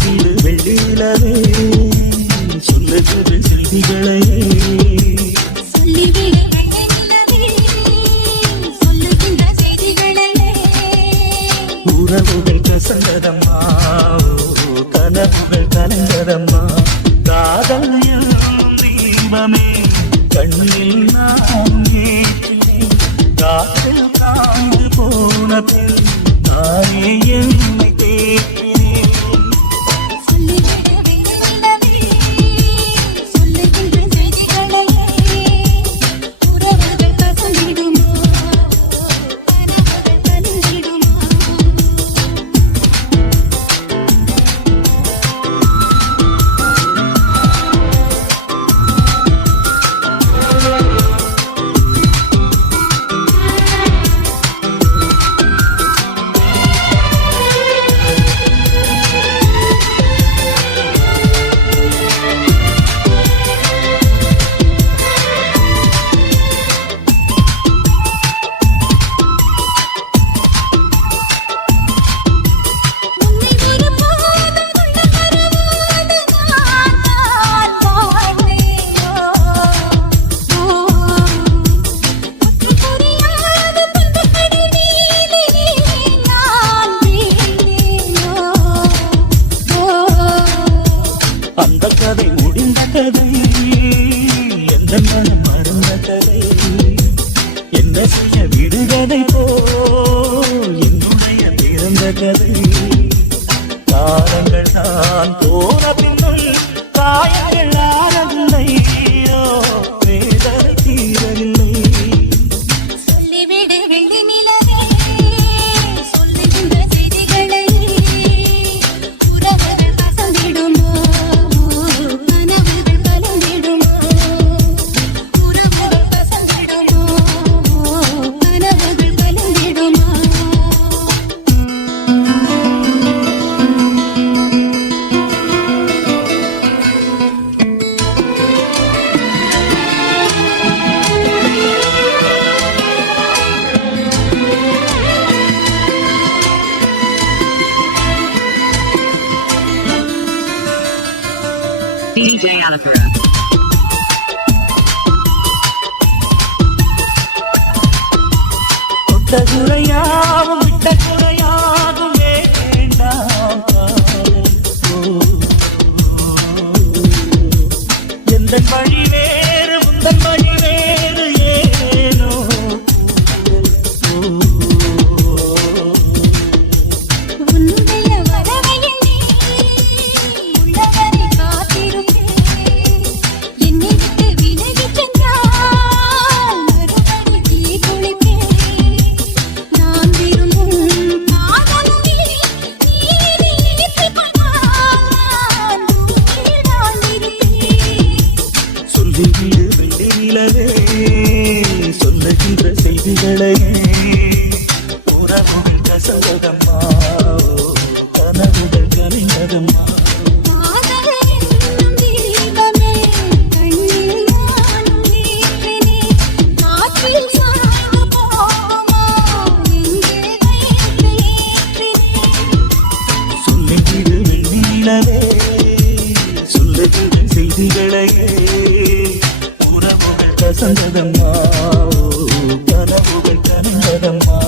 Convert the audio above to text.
சொல்லிவிடு வெள்ளியிலவே சொல்லுகிற செய்திகளை உறவுகள் கசந்ததம்மா கனவுகள் கலந்ததம்மா காதல் தீபமே கண்ணில் நான் ஏற்றினேன் காற்றில் காய்ந்து போன பெண் நானே என்னை தேற்றினேன் அந்த கதை முடிந்த கதை எந்த மனம் மறந்த கதை என்ன செய்ய விடுகதை போல் என்னுடைய பிறந்த கதை காலங்கள் தான் போன பின்னும் காயங்கள் ஆறவில்லை வேதனை தீரவில்லை சொல்லிவிடு வெள்ளி நிலவே சொல்லுகின்ற செய்திகளை உறவுகள் கசந்திடுமோ DJ Alakara. தொட்ட குறையாவும் விட்ட குறையாகுமே வேண்டாம் எந்த வழி வேறு உந்தன் வழி வேறு ஏனோ சொல்லுகின்ற செய்திகளை உறவுகள் கசந்ததம்மா கனவுகள் கலைந்ததம்மா சொல்லுகிற வெள்ளியிலவே சொல்லுகின்ற செய்திகளை உறவுகள் கசந்ததம்மா கனவுகள் கலந்ததம்மா